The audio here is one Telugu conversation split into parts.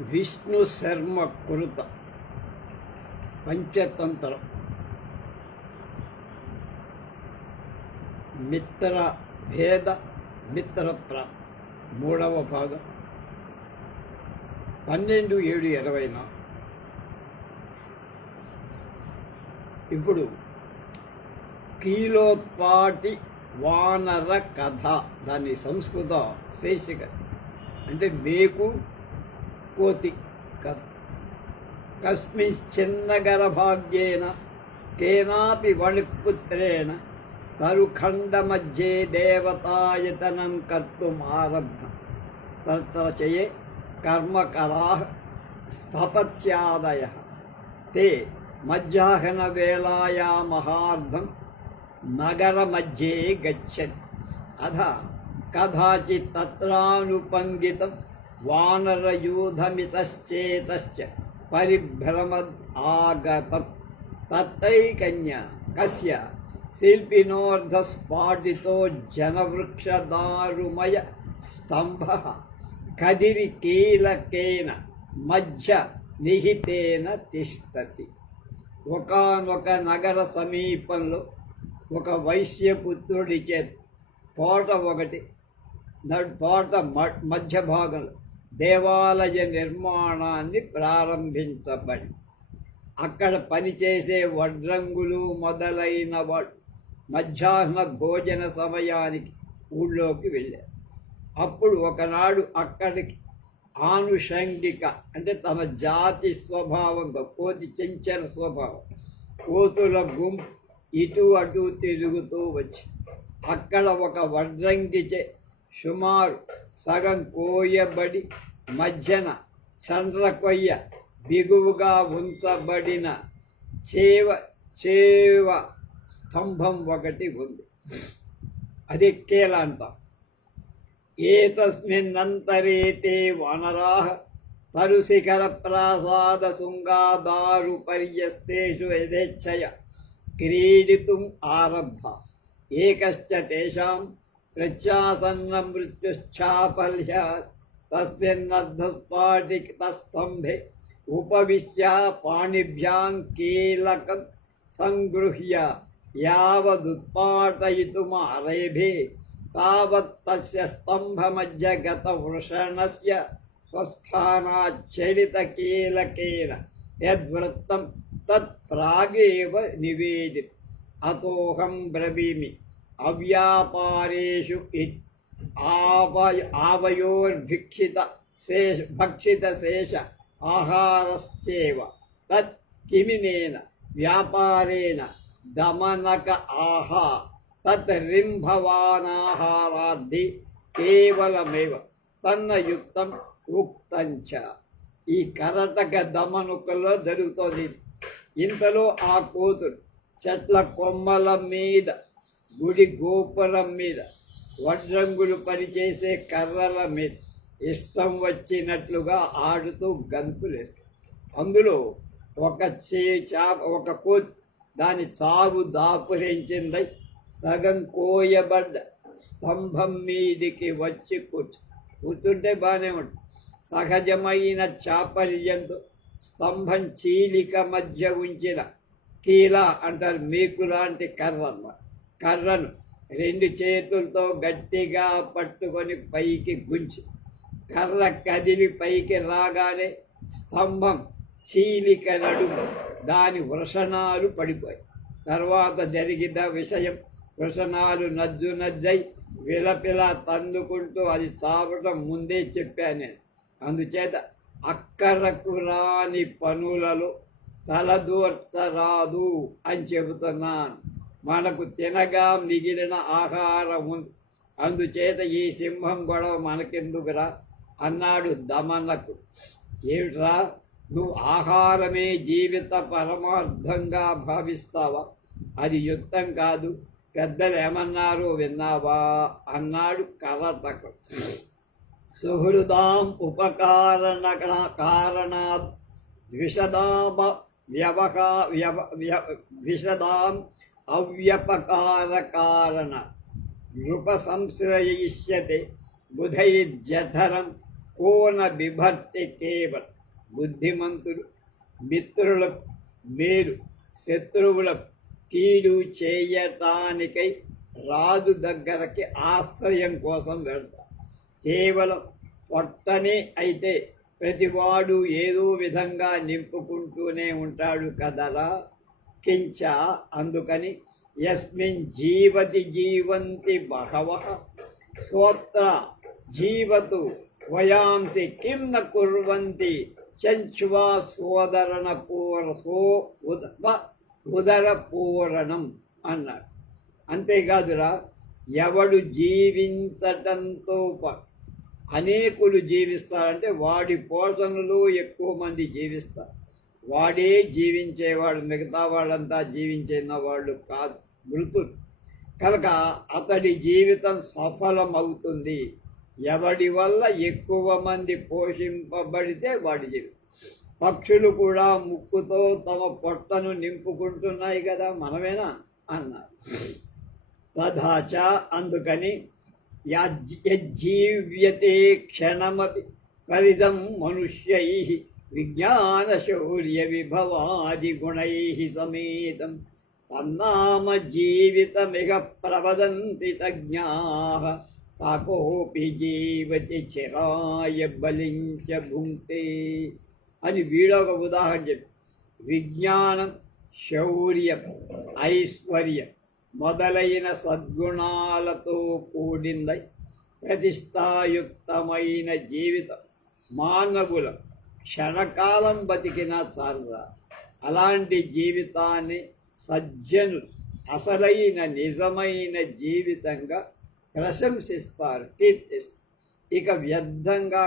విష్ణు శర్మ కృత పంచతంత్రం మిత్ర భేద మిత్రప్ర మూడవ భాగం 12/7/20. ఇప్పుడు కీలోత్పాటి వానర కథ, దాని సంస్కృత శీర్షిక అంటే మేకు కోతి కథ. కస్మిశ్చిన్నగరభాగ్యేన కేనాపి వణిక్పుత్రేణ తరుఖండమధ్యే దేవతాయతనం కర్తుమారబ్ధం తత్రచయే కర్మకరాః స్థపత్యాదయః తే మధ్యాహ్నవేళాయామహార్ధం నగరమధ్యే గచ్చన్ అథ కదాచిత్ తత్రానుపంగితం వానరయూధమితశ్చేతశ్చ పరిభ్రమద్ ఆగతం తత్తైకన్య కస్య శిల్పినోర్ధస్ఫాటితో జనవృక్షదారుమయ స్తంభః కదిరి కీలకేన మధ్య నిహితేన తిష్టతి. ఒకానొక నగర సమీపంలో ఒక వైశ్యపుత్రుడి చేత తోట మధ్య భాగంలో దేవాలయ నిర్మాణాన్ని ప్రారంభించబడి అక్కడ పనిచేసే వడ్రంగులు మొదలైన వాడు మధ్యాహ్న భోజన సమయానికి ఊళ్ళోకి వెళ్ళారు. అప్పుడు ఒకనాడు అక్కడికి ఆనుషంగిక అంటే తమ జాతి స్వభావంగా కోతి చెంచల స్వభావం కోతుల గుంపు ఇటు అటు తిరుగుతూ వచ్చింది. అక్కడ ఒక వడ్రంగిచే సుమారు సగం కోయబడి మధ్యన చండ్ర కొయ్య బిగువుగా ఉంచబడిన చేవ స్తంభం ఒకటి ఉంది. అది కేలాంతం. ఏతస్మిన్నంతరే తే వానరాః తరుశిఖర ప్రాసాద శృంగాదారు పర్యస్తేషు యథేచ్ఛయ క్రీడితుం ఆరబ్ధ. ఏకశ్చ తేషాం ప్రత్యాసన్న మృత్యుశ్చాపల్యాత్ తస్మిన్నర్ధస్ఫాటికస్తంభే ఉపవిశ్య పాణిభ్యాం కీలకం సంగృహ్య యావదుత్పాటయితుమారేభే తావత్ తస్య స్తంభమధ్యగత వృషణస్య స్वस्थానాచ్చలితకీలకేన యద్వృత్తం తత్ ప్రాగేవ నివేదిత. అతోహం బ్రవీమి అవ్యాపారేషు భక్షిత శేష ఆహారశ్చేవ తత్ కిమినేన వ్యాపారేణ దమనక ఆహా తత్ రింభవానాహారార్థి కేవలమేవ తన్న యుక్తం ఉక్తంచ. ఈ కరటక దమనుకల్లో జరుగుతోంది. ఇంతలో ఆ కోతులు చెట్ల కొమ్మల మీద, గుడి గోపురం మీద, వడ్రంగులు పనిచేసే కర్రల మీద ఇష్టం వచ్చినట్లుగా ఆడుతూ గంతులేస్తారు. అందులో ఒక కోతి దాని చావు దాపురించిందై సగం కోయబడ్డ స్తంభం మీదికి వచ్చి కూర్చుంటే బాగానే ఉంటుంది. సహజమైన చాపల్యంతో స్తంభం చీలిక మధ్య ఉంచిన కీల అంటారు మేకు లాంటి కర్రను 2 చేతులతో గట్టిగా పట్టుకొని పైకి గుంచి కర్ర కదిలి పైకి రాగానే స్తంభం చీలిక నడుము దాని వృషణాలు పడిపోయి తర్వాత జరిగిన విషయం వృషణాలు నజ్జై విలపిల తందుకుంటూ అది చావటం ముందే చెప్పాను నేను. అందుచేత అక్కరకు రాని పనులలో తలదూర్చరాదు అని చెబుతున్నాను. మనకు తినగా మిగిలిన ఆహారం ఉంది, అందుచేత ఈ సింహం గొడవ మనకెందుకురా అన్నాడు దమనకు. ఏమిట్రా, నువ్వు ఆహారమే జీవిత పరమార్థంగా భావిస్తావా? అది యుక్తం కాదు. పెద్దలు ఏమన్నారో విన్నావా అన్నాడు కరటకు. సుహృదాం ఉపకారణాత్ ద్విషదాం అవ్యపకార కారణ నృప సంశ్రయిష్యతే బుధైర్జఠరం కోన బిభర్తి కేవలం బుద్ధిమంతుడు మిత్రులకు మేలు శత్రువులకు కీడు చేయటానికై రాజు దగ్గరకి ఆశ్రయం కోసం వెళ్తారు. కేవలం పొట్టనే అయితే ప్రతివాడు ఏదో విధంగా నింపుకుంటూనే ఉంటాడు కదరా. కించ అందుకని యస్మిన్ జీవతి జీవంతి బహవః శ్రోత్ర జీవతు వయాంసి కిం న కుర్వంతి చంచువా సోదరణ ఉదర పూరణం అన్నాడు. అంతేకాదురా, ఎవడు జీవించటంతో అనేకులు జీవిస్తారంటే వాడి పోషణలో ఎక్కువ మంది జీవిస్తారు. వాడే జీవించేవాడు, మిగతా వాళ్ళంతా జీవించిన వాళ్ళు కాదు, మృతులు. కనుక అతడి జీవితం సఫలమవుతుంది. ఎవడి వల్ల ఎక్కువ మంది పోషింపబడితే వాడి జీవితం. పక్షులు కూడా ముక్కుతో తమ పొట్టను నింపుకుంటున్నాయి కదా, మనమేనా అన్నారు. తథాచ అందుకని యజ్జీవ్యతే క్షణమపి పరిదం మనుష్యై విజ్ఞాన శౌర్య విభవాది గుణై సమేతం తన్నామ జీవితమిహ ప్రవదంతి తజ్ఞాః కాకోపి జీవతి చిరాయ బలించ భుంక్తే అని వీడొక ఉదాహరణ చెప్పి, విజ్ఞానం శౌర్యం ఐశ్వర్యం మొదలైన సద్గుణాలతో కూడిందై ప్రతిష్టాయుక్తమైన జీవితం మానవుల క్షణకాలం బతికినా చాలురా. అలాంటి జీవితాన్ని సజ్జనులు అసలైన నిజమైన జీవితంగా ప్రశంసిస్తారు, కీర్తిస్తారు. ఇక వ్యర్థంగా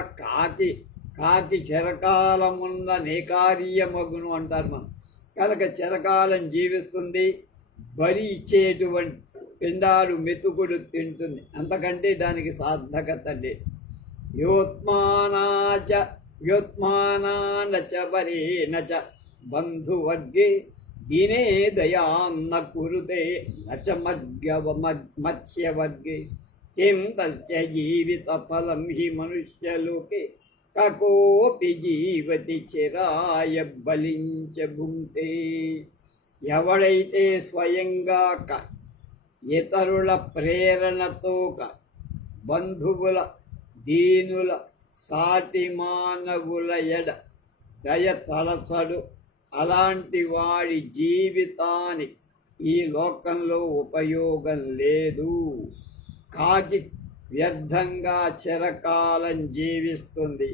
కాకి చిరకాలమున్న నేకార్యమగును అంటారు మనం. కనుక చిరకాలం జీవిస్తుంది, బలి ఇచ్చేటువంటి పిండాలు మెతుకుడు తింటుంది, అంతకంటే దానికి సార్థకత లేదు. వ్యోత్మానాన చ పరేణ చ బంధువర్గే దీనే దయాం న కురుతే నచ మత్స్యవర్గే కిం తస్య జీవిత ఫలం హి మనుష్యలోకే కకోపి జీవతి చిరాయ బలించ భుంక్తే. ఎవడైతే స్వయంగా ఇతరుల ప్రేరణతో బంధువుల దీనుల సాటి మానవుల ఎడ దయ తలచడు, అలాంటి వాడి జీవితానికి ఈ లోకంలో ఉపయోగం లేదు. కాకి వ్యర్థంగా చిరకాలం జీవిస్తుంది,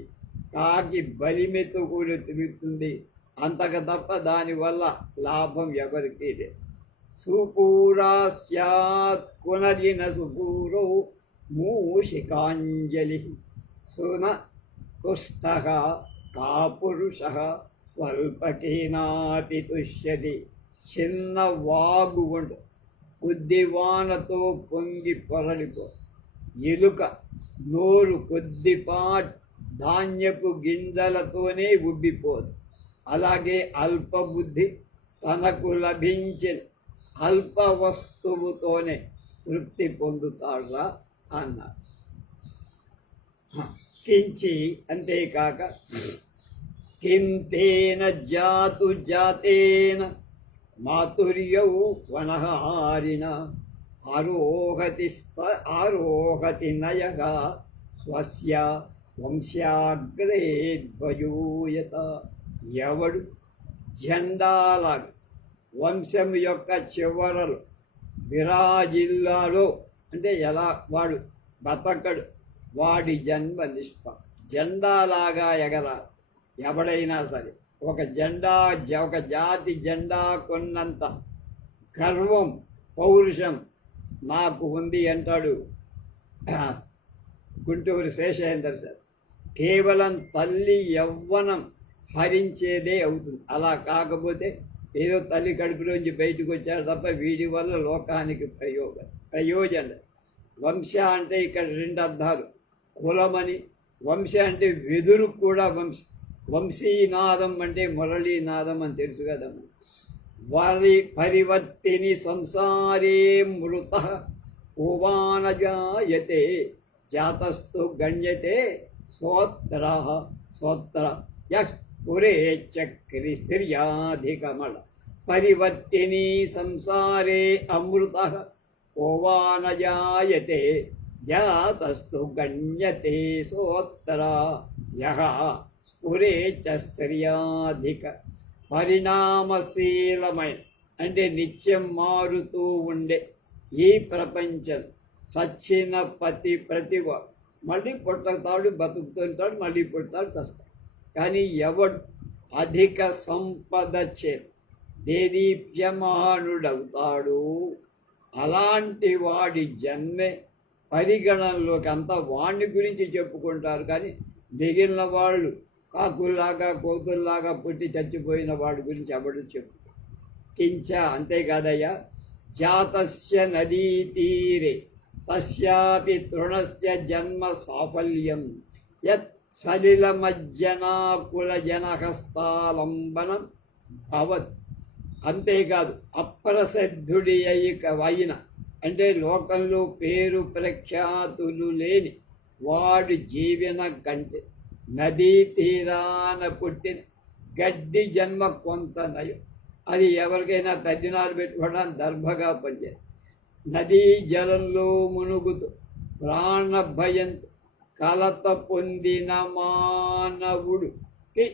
కాకి బలిమెతుకులు తిరుగుతుంది, అంతకు తప్ప దానివల్ల లాభం ఎవరికీ లేదు. సుపూరా స్యాత్ కునరిన సుపూరో మూషికాంజలి సున తుష్టః కాపురుషః స్వల్పకేనాపి తుష్యతి. చిన్న వాగు ఉండు, కొద్దివానతో పొంగి పొరలిపో. ఎలుక నోరు కొద్దిపాటి ధాన్యపు గింజలతోనే ఉబ్బిపోదు. అలాగే అల్పబుద్ధి తనకు లభించిన అల్ప వస్తువుతోనే తృప్తి పొందుతాడురా అన్నారు. కించి అంతేకాక కింతేన జాతు జాతేన మాతుర్యౌ వనహారిణ ఆరోహతి నయః స్వస్య వంశాగ్రే ధ్వజూయత. ఎవడు జెండాల వంశం యొక్క చివరలు విరాజిల్లాలో అంటే ఎలా వాడు బతకడు, వాడి జన్మ నిష్ఫలం. జెండాలాగా ఎగరాలి ఎవడైనా సరే. ఒక జాతి జెండా కొన్నంత గర్వం పౌరుషం నాకు ఉంది అంటాడు గుంటూరు శేషేందర్ సార్. కేవలం తల్లి యవ్వనం హరించేదే అవుతుంది. అలా కాకపోతే ఏదో తల్లి కడుపులోంచి బయటకు వచ్చాడు తప్ప వీడి వల్ల లోకానికి ప్రయోజనం. వంశ అంటే ఇక్కడ రెండు అర్థాలు, కులమని, వంశ అంటే వెదురు కూడా వంశీనాదం అంటే మురళీనాదం అని తెలుసు కదా. వారి పరివర్తిని సంసారే మృత ఓవానజాయతే జాతస్థు గణ్యతే సోత్రః సోత్ర యః పురే చక్రిశ్రియాధికమళ పరివర్తిని సంసారే అమృతః को वा न जायते जातस्तु गण्यते सोत्तरा यः స్ఫురే శ్రియాధిక పరిణామశీలమైన అంటే నిత్యం మారుతూ ఉండే ఈ ప్రపంచం సచ్చిన ప్రతిభ మళ్ళీ పుట్టతాడు, బతుకుతుంటాడు, మళ్ళీ పుడతాడు, చస్తాడు. కానీ ఎవడు అధిక సంపద చే దేదీప్యమానుడవుతాడు అలాంటి వాడి జన్మే పరిగణనలోకి అంతా వాడిని గురించి చెప్పుకుంటారు. కానీ మిగిలిన వాళ్ళు కాకుల్లాగా కోతుల్లాగా పుట్టి చచ్చిపోయిన వాడి గురించి ఎవడు చెప్పు కించ అంతేకాదయ్యా. జాతస్య నదీ తీరే తస్యాపి తృణస్య జన్మ సాఫల్యం యత్ సలిలమజ్జనాకుల జనహస్తాలంబనం భవత్. అంతేకాదు అప్రసిద్ధుడి అయిన అంటే లోకంలో పేరు ప్రఖ్యాతులు లేని వాడు జీవన కంటే నదీ తీరాన పుట్టిన గడ్డి జన్మ కొంత నయం. అది ఎవరికైనా తద్దినాలు పెట్టుకోవడానికి దర్భగా పనిచేది. నదీ జలంలో మునుగుతూ ప్రాణ భయంతో కలత పొందిన మానవుడికి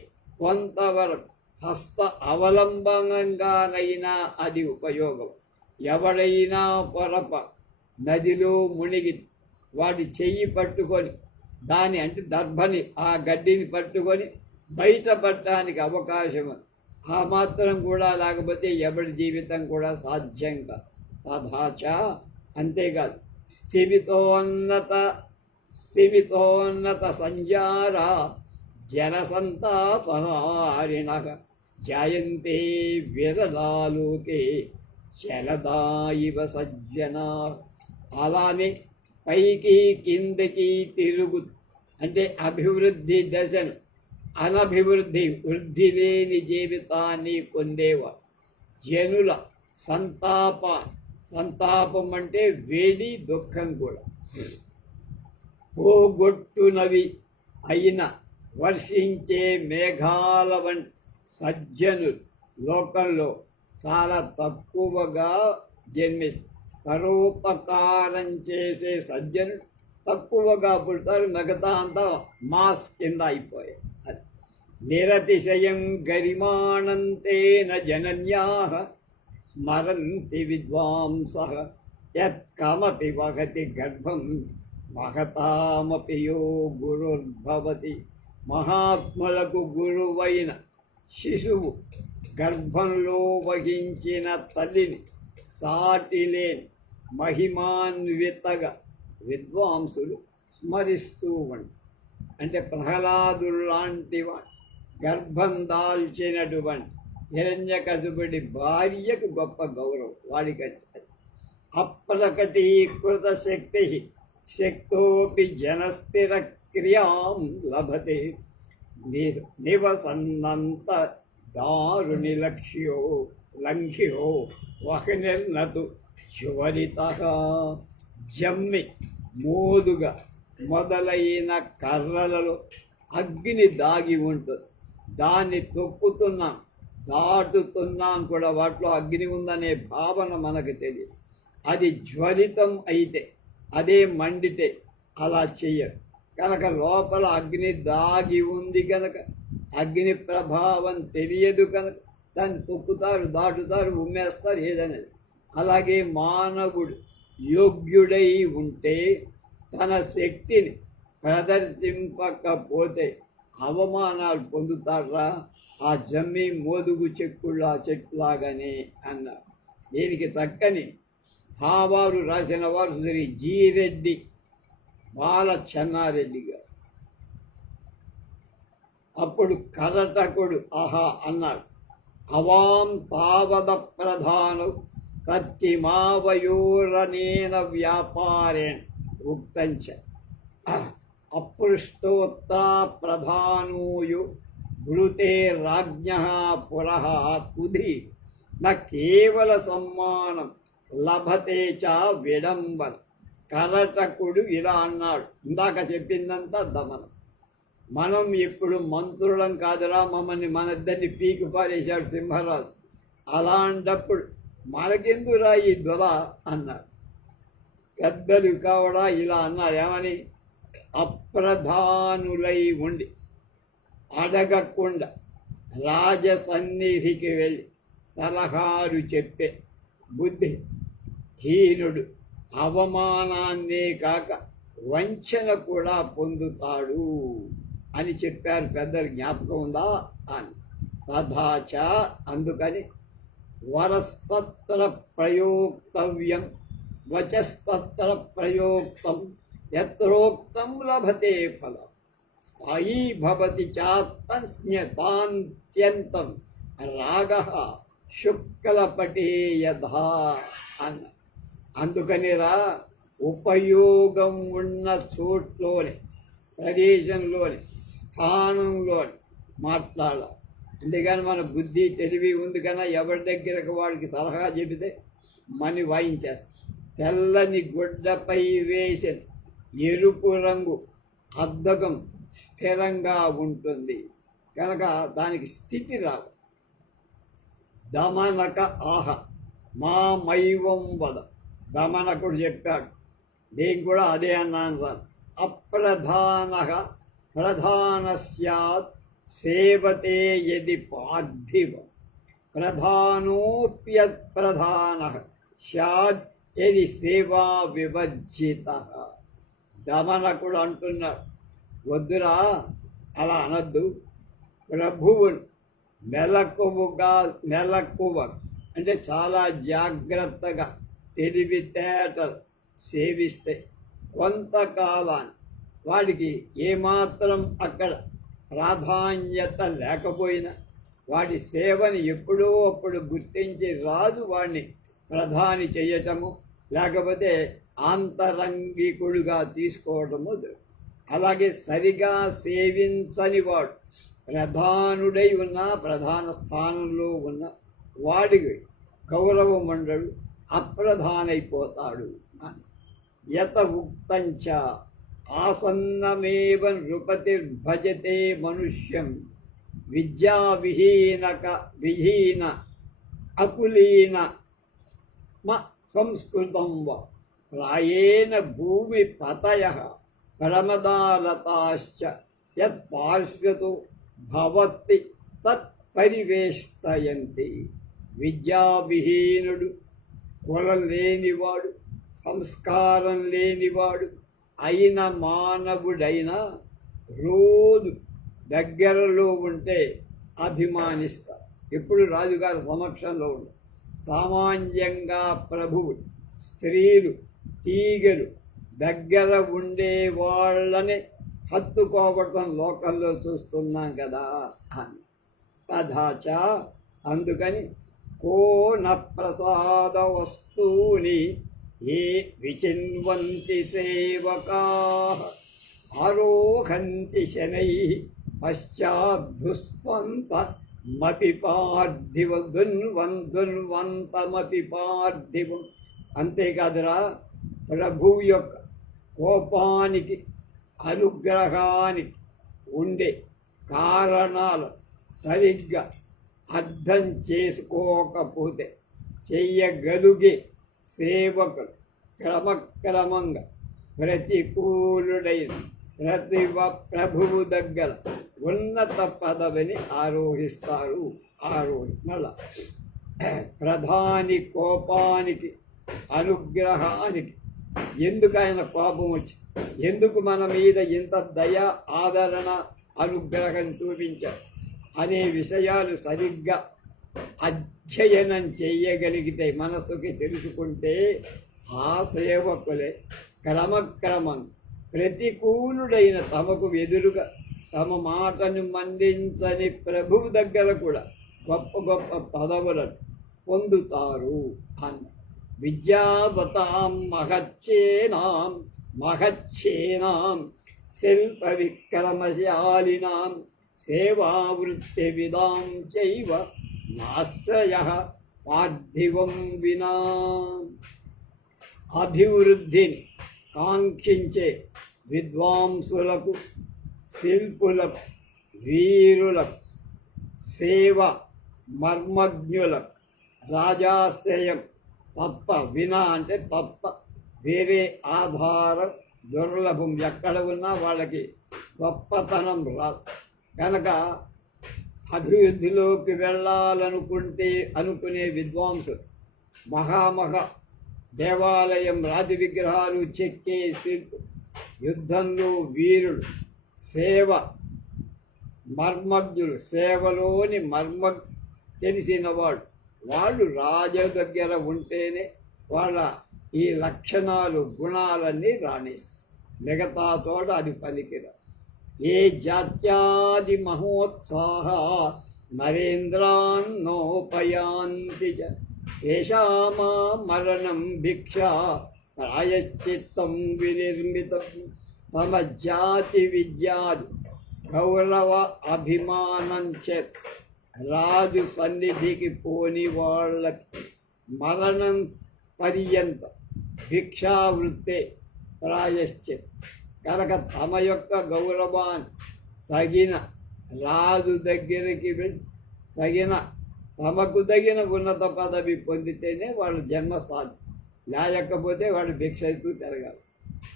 కొంతవరకు హస్త అవలంబనంగానైనా అది ఉపయోగం. ఎవడైనా పొరప నదిలో మునిగి వాడి చెయ్యి పట్టుకొని దాని అంటే దర్భని ఆ గడ్డిని పట్టుకొని బయటపడటానికి అవకాశం ఆ మాత్రం కూడా లేకపోతే ఎవడి జీవితం కూడా సాధ్యంగా తథాచ. అంతేకాదు స్థిమితోన్నత సంజార జనసంతాపహారిణ జాయంతే విరలాలోకే శలదా ఇవ సజ్జనా. అలానే పైకి కిందకి తిరుగు అంటే అభివృద్ధి దశను వృద్ధి లేని జీవితాన్ని పొందేవారు జనుల సంతాపం అంటే వేడి దుఃఖం కూడా పోగొట్టునవి అయిన వర్షించే మేఘాల వంటి సజ్జనులు లోకంలో చాలా తక్కువగా జన్మిస్తారు. పరోపకారం చేసే సజ్జనులు తక్కువగా పుడతారు, మిగతా అంతా మాస్ కింద అయిపోయాయి. అది నిరతిశయం గరిమాణంతేన జనన్యాః స్మరంతి విద్వాంసః యత్కమపి వహతి గర్భం మహతామపి యో గురుర్భవతి. మహాత్ములకు గురువైన శిశువు గర్భంలో వహించిన తల్లిని సాటిలేని మహిమాన్వితగా విద్వాంసులు స్మరిస్తూ ఉంటారు. అంటే ప్రహ్లాదులాంటి వాడు గర్భం దాల్చినటువంటి హిరణ్యకశిపుడి భార్యకు గొప్ప గౌరవం వాడికంటే. అప్రకటీకృత శక్తోపి జనస్థిర క్రియాం లభతే నివసన్నంత దారుని లంఘ్యో వహనిర్నతు జ్వరితః. జమ్మి మోదుగా మొదలైన కర్రలలో అగ్ని దాగి ఉంటుంది. దాన్ని తొక్కుతున్నాం, దాటుతున్నాం కూడా, వాటిలో అగ్ని ఉందనే భావన మనకు తెలియదు. అది జ్వరితం అయితే, అదే మండితే అలా చెయ్యరు కనుక లోపల అగ్ని దాగి ఉంది కనుక అగ్ని ప్రభావం తెలియదు కనుక దాన్ని తొక్కుతారు, దాటుతారు, ఉమ్మేస్తారు ఏదనేది. అలాగే మానవుడు యోగ్యుడై ఉంటే తన శక్తిని ప్రదర్శింపకపోతే అవమానాలు పొందుతారా ఆ జమ్మి మోదుగు చెక్కుళ్ళు ఆ చెట్లాగానే అన్నారు. దీనికి చక్కని భావాలు రాసిన వారు శ్రీ జీరెడ్డి బాల చెన్నారెడ్డి గారు. అప్పుడు కరటకుడు ఆహా అన్నాడు, అవాం తావద ప్రధానం తత్కిమావయోరనేన వ్యాపారేణ ఉక్తంచ అపృష్టోత్తర ప్రధానోయు భృతే రాజ్ఞః పురః కుధి న కేవల సమ్మానం లభతే చ విడంబన. కరటకుడు ఇలా అన్నాడు. ఇందాక చెప్పిందంతా దమనం. మనం ఇప్పుడు మంత్రులం కాదురా, మమ్మల్ని మనిద్దరిని పీకి పారేశాడు సింహరాజు. అలాంటప్పుడు మనకెందుకురా ఈ దొర అన్నాడు. పెద్దలు కావడా ఇలా అన్నారు. ఏమని? అప్రధానులై ఉండి అడగకుండా రాజసన్నిధికి వెళ్ళి సలహాలు చెప్పే బుద్ధి హీనుడు అవమానాన్నే కాక వంచన కూడా పొందుతాడు అని చెప్పారు పెద్దలు. జ్ఞాపకం ఉందా అని. తథాచ అందుకని వరస్తత్ర ప్రయోక్తవ్యం వచస్తత్ర ప్రయోక్తం యత్రోక్తం లభతే ఫలం స్థాయీ భవతి చాత్తంత్యంతం రాగః శుక్లపటే యథా అన్న. అందుకనిరా ఉపయోగం ఉన్న చోట్లోనే, ప్రదేశంలోనే, స్థానంలోనే మాట్లాడాలి. అంతేగాని మన బుద్ధి తెలివి ఉంది కన్నా ఎవరి దగ్గరకు వాడికి సలహా చెబితే మని వాయించేస్తాం. తెల్లని గుడ్డపై వేసిన ఎరుపు రంగు అద్దకం స్థిరంగా ఉంటుంది కనుక దానికి స్థితి రాదు. దమనక ఆహ మా మైవం వద, దమనకుడు చెప్పాడు. నేను కూడా అదే అన్నాను రా. అప్రధాన ప్రధాన స్యాత్ సేవతే యది పార్థివ ప్రధానోప్యప్రధాన స్యాద్ యది సేవా విభజిత. దమనకుడు అంటున్నాడు, వద్దురా అలా అనద్దు. ప్రభువును మెలకువ అంటే చాలా జాగ్రత్తగా తెలివితేటలు సేవిస్తే కొంతకాలాన్ని వాడికి ఏమాత్రం అక్కడ ప్రాధాన్యత లేకపోయినా వాడి సేవని ఎప్పుడో అప్పుడు గుర్తించి రాజు వాడిని ప్రధాని చేయటము లేకపోతే ఆంతరంగికుడుగా తీసుకోవటము. అలాగే సరిగా సేవించని వాడు ప్రధానుడై ఉన్న, ప్రధాన స్థానంలో ఉన్న వాడికి గౌరవం ఉండడు, అప్రధానైపోతాడు అని. యత ఉక్తంచ ఆసన్నమేవ నృపతిర్భజతే మనుష్యం విద్యావిహీన అకులీన సంస్కృతం వా ప్రాయేణ భూమి పతయః ప్రమదాలతాశ్చ యత్ పార్శ్వతో భవతి తత్ పరివేష్టయంతి. విద్యావిహీనుడు, కులం లేనివాడు, సంస్కారం లేనివాడు అయిన మానవుడైనా రోజు దగ్గరలో ఉంటే అభిమానిస్తారు. ఎప్పుడు రాజుగారి సమక్షంలో ఉండు. సామాన్యంగా ప్రభువులు, స్త్రీలు, తీగలు దగ్గర ఉండే వాళ్ళని హత్తుకోవటం లోకంలో చూస్తున్నాం కదా అని. తథాచ అందుకని కో న ప్రసాద వస్తూని ఏ విచిన్వంతి సేవకా ఆరోహంతి శనై పశ్చాద్దుస్వంత మపి పార్థివ దున్వంతమపి పార్థివం. అంతేకాదురా, ప్రభువు యొక్క కోపానికి, అనుగ్రహానికి ఉండే కారణాలు సరిగ్గా అర్థం చేసుకోకపోతే చెయ్యగలిగే సేవకులు క్రమక్రమంగా ప్రతికూలుడైన ప్రతి ప్రభువు దగ్గర ఉన్నత పదవిని ఆరోహిస్తారు. మళ్ళా ప్రధాని కోపానికి, అనుగ్రహానికి ఎందుకు ఆయన కోపం వచ్చి, ఎందుకు మన మీద ఇంత దయ, ఆదరణ, అనుగ్రహం చూపించారు అనే విషయాలు సరిగ్గా అధ్యయనం చేయగలిగితే, మనసుకి తెలుసుకుంటే ఆ సేవకులే క్రమక్రమం ప్రతికూలుడైన తమకు ఎదురుగా తమ మాటను మండించని ప్రభువు దగ్గర కూడా గొప్ప గొప్ప పదవులను పొందుతారు అన్న. విద్యావతాం మహచ్చేనాం శిల్ప విక్రమశాలినాం సేవావృత్తి విదాం చైవ నాశ్రయః పార్థివం వినా. అభివృద్ధిని కాంక్షించే విద్వాంసులకు, శిల్పులకు, వీరులకు, సేవ మర్మజ్ఞులకు రాజాశ్రయం తప్ప, వినా అంటే తప్ప వేరే ఆధారం దుర్లభం. ఎక్కడ ఉన్నా వాళ్ళకి గొప్పతనం రాదు. కనుక అభివృద్ధిలోకి అనుకునే విద్వాంసులు మహామహ దేవాలయం, రాతి విగ్రహాలు చెక్కే శిల్పు, యుద్ధంలో వీరులు, సేవ మర్మజ్ఞులు, సేవలోని తెలిసిన వాళ్ళు రాజు దగ్గర ఉంటేనే వాళ్ళ ఈ లక్షణాలు గుణాలన్నీ రాణిస్తాయి. మిగతా తోట అది పనికిరా. ఏ జాత్యాది మహోత్సాహ నరేంద్రాన్నోపయాంతి చ తేషామా మరణం భిక్షా ప్రాయశ్చిత్తం వినిర్మితం. తమ జాతి విద్యాది గౌరవ అభిమానం చే రాజు సన్నిధికి పోని వాళ్ళకి మరణం పర్యంత భిక్షావృత్తే ప్రాయశ్చిత్. కనుక తమ యొక్క గౌరవాన్ని తగిన రాజు దగ్గరికి వెళ్ళి తమకు తగిన ఉన్నత పదవి పొందితేనే వాళ్ళు జన్మ సాధ్యం. లేకపోతే వాడు భిక్షకు తిరగాల్సి.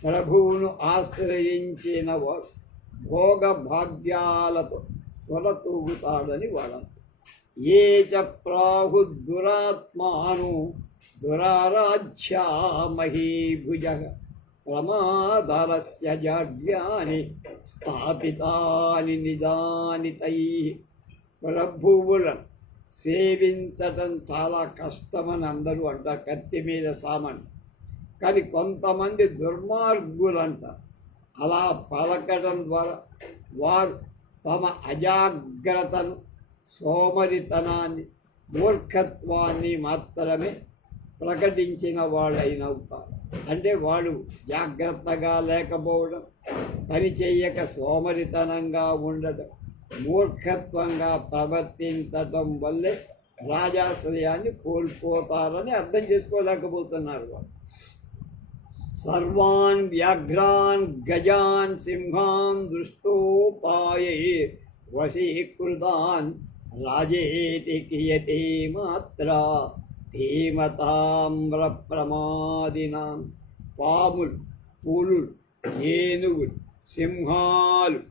ప్రభువును ఆశ్రయించిన వాడు భోగ భాగ్యాలతో తొలతూగుతాడని వాడంత. ఏ చ ప్రాహు దురాత్మాను దురారాధ్యా మహీభుజ ప్రమాదరస్య జాడ్యాని స్థాపితాని నిదానితై. ప్రభువులను సేవించటం చాలా కష్టమని అందరూ అంటారు, కత్తి మీద సామాన్యం. కానీ కొంతమంది దుర్మార్గులంటారు. అలా పలకడం ద్వారా వారు తమ అజాగ్రత్తను, సోమరితనాన్ని, మూర్ఖత్వాన్ని మాత్రమే ప్రకటించిన వాళ్ళైనవుతారు. అంటే వాడు జాగ్రత్తగా లేకపోవడం, పని చెయ్యక సోమరితనంగా ఉండటం, మూర్ఖత్వంగా ప్రవర్తించటం వల్లే రాజాశ్రయాన్ని కోల్పోతారని అర్థం చేసుకోలేకపోతున్నారు వాళ్ళు. సర్వాన్ వ్యాఘ్రాన్ గజాన్ సింహాన్ దృష్టోపాయై వశీకృతాన్ రాజేతి కియతే మాత్ర ధీమతామ్ర ప్రమాదినాం. పాములు, పులులు, ఏనుగులు, సింహాలు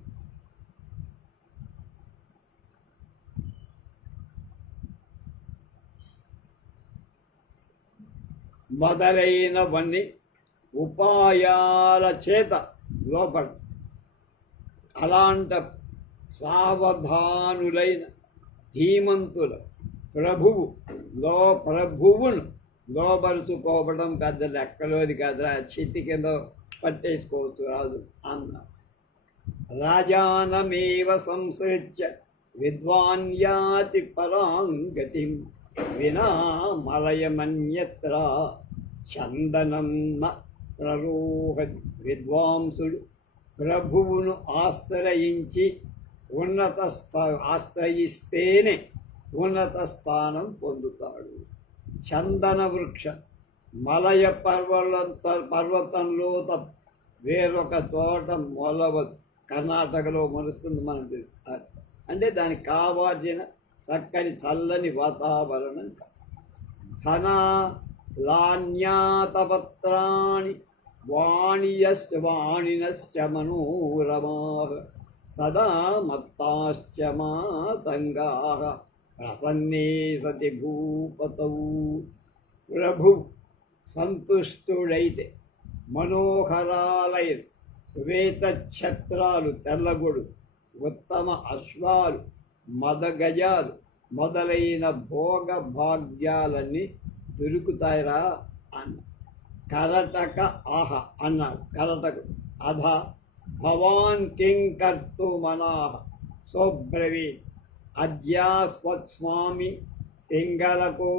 మొదలైనవన్నీ ఉపాయాల చేత లోపడ. అలాంటి సావధానులైన ధీమంతుల ప్రభువును లోబరుచుకోవడం పెద్ద లెక్కలోది కాదురా, చిట్టి కింద పట్టేసుకోవచ్చు రాదు అన్న. రాజానమేవ సంసృత్య విద్వాన్యాతి పరాంగతిం వినా మలయమన్యత్ర చందనం న ప్రరోహతి. విద్వాంసుడు ప్రభువును ఆశ్రయిస్తేనే ఉన్నత స్థానం పొందుతాడు. చందన వృక్షం మలయ పర్వతంలో వేరొక తోట మొలవదు. కర్ణాటకలో మొలుస్తుంది, మనం తెలుస్తారు. అంటే దానికి కావాల్సిన చక్కని చల్లని వాతావరణం. ధన లాన్యాతపత్రాణి వాణినశ్చ మనోరమాః సదా మత్తాశ్చ మాతంగాః ప్రసన్నే సతి భూపతౌ. ప్రభు సంతుష్టుడైతే మనోహరాలైన శ్వేత ఛత్రాలు, తెల్లగొడు, ఉత్తమ అశ్వాలు, మదగజాలు మొదలైన భోగ భాగ్యాలన్నీ దొరుకుతాయిరా అన్న. కరటక ఆహ అన్నాడు కరటకు. అధ భవాన్ కిం కర్తుమనాః సోబ్రవీ అద్యాస్వస్వామి పింగళకో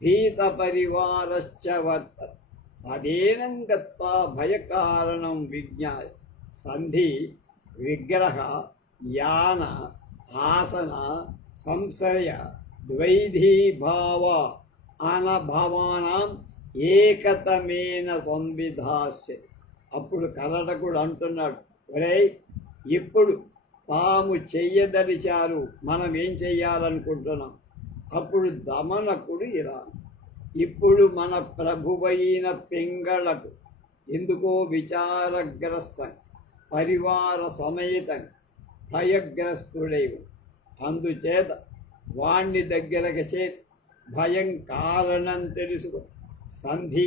భీత పరివారశ్చ వర్త తదేనం గత్వా భయకారణం విజ్ఞాయ సంధి విగ్రహ యాన ఆసన సంశయ ద్వైధీభావ అనభావానాం ఏకతమేన సంవిధాస్య. అప్పుడు కరటకుడు అంటున్నాడు, ఒరేయ్ ఇప్పుడు తాము చెయ్యదలిచారు, మనం ఏం చెయ్యాలనుకుంటున్నాం. అప్పుడు దమనకుడు ఇలా, ఇప్పుడు మన ప్రభువైన పింగళకు ఎందుకో విచారగ్రస్తం పరివార సమేతం భయగ్రస్తుడై, అందుచేత వాణ్ణి దగ్గరకు చేతి భయం కారణం తెలుసుకో. సంధి,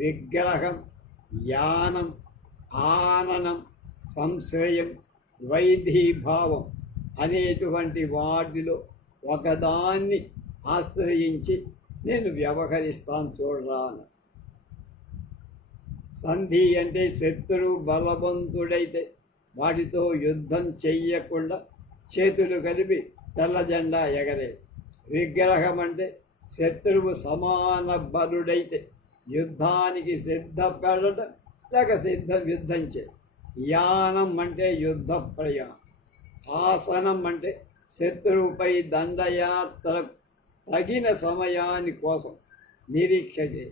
విగ్రహం, యానం, ఆననం, సంశ్రయం, వైధీభావం అనేటువంటి వాటిలో ఒకదాన్ని ఆశ్రయించి నేను వ్యవహరిస్తాను చూడరాను. సంధి అంటే శత్రువు బలవంతుడైతే వాటితో యుద్ధం చెయ్యకుండా చేతులు కలిపి తెల్ల జెండా ఎగరే. విగ్రహం అంటే శత్రువు సమాన బలుడైతే యుద్ధానికి సిద్ధపడటం లేక యుద్ధం చే. యానం అంటే యుద్ధ ప్రయాణం. ఆసనం అంటే శత్రువుపై దండయాత్ర తగిన సమయాని కోసం నిరీక్ష చే.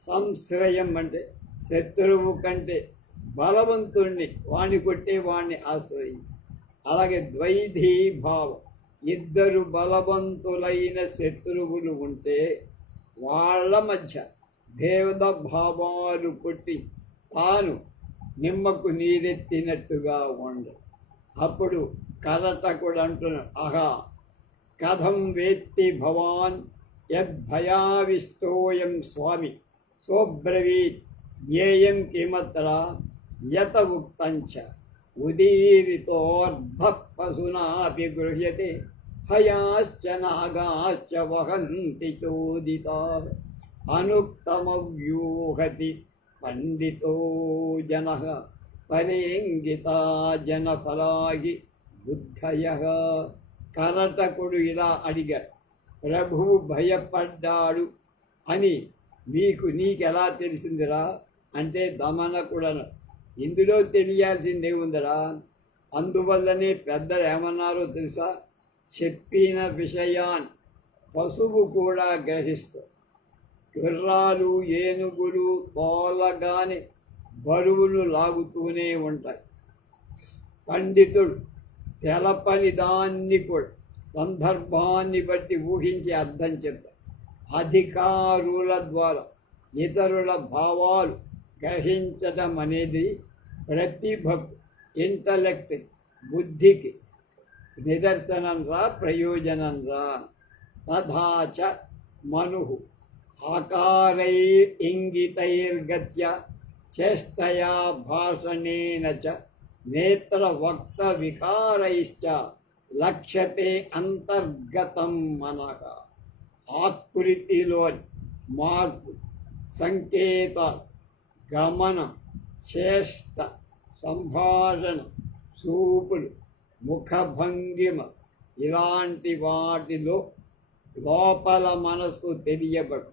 సంశ్రయం అంటే శత్రువు కంటే బలవంతుణ్ణి వాణ్ణి కొట్టే వాణ్ణి ఆశ్రయించి. అలాగే ద్వైధీభావం, ఇద్దరు బలవంతులైన శత్రువులు ఉంటే వాళ్ళ మధ్య భేద భావాలు కొట్టి తాను నిమ్మకు నీరెత్తినట్టుగా ఉండ. అప్పుడు కరటకుడు అంటున్నాడు, ఆహా కథం వేత్తి భవాన్ యద్భయావిష్టోయం స్వామి సోబ్రవీత్ జ్ఞేయం కిమత్ర యత ఉక్తంచ ఉదీరితోర్ధ పశునాపి గృహ్యతే హయాశ్చ నాగాశ్చ వహంతి చోదితా అనుక్తమవ్యూహతి పండితో జనః పరేంగితా జనఫలాగి బుద్ధయః. కరటకుడు ఇలా అడిగాడు, ప్రభువు భయపడ్డాడు అని నీకెలా తెలిసిందిరా అంటే దమనకుడను, ఇందులో తెలియాల్సిందే ఉందిరా. అందువల్లనే పెద్దలు ఏమన్నారో తెలుసా, చెప్పిన విషయాన్ని పశువు కూడా గ్రహిస్తారు. గుర్రాలు ఏనుగులు తోలగానే బరువులు లాగుతూనే ఉంటాయి. పండితుడు తెలపని దాన్ని కూడా సందర్భాన్ని బట్టి ఊహించి అర్థం చెప్తారు. అధికారుల ద్వారా ఇతరుల భావాలు గ్రహించటం అనేది ప్రతిభకు, ఇంటలెక్ట్, బుద్ధికి నిదర్శనం రా, ప్రయోజనం రా. తథాచ మను ఆకారై ఇంగితైర్గత్య చేష్టయా భాషణేన చ నేత్రవక్త వికారైశ్చ లక్ష్యతే అంతర్గతం మనః. ఆకృతిలో మార్పు, సంకేత, గమనం, చేష్ట, సంభాషణ, చూపులు, ముఖభంగిమ ఇలాంటి వాటిలో లోపల మనస్సు తెలియబడు.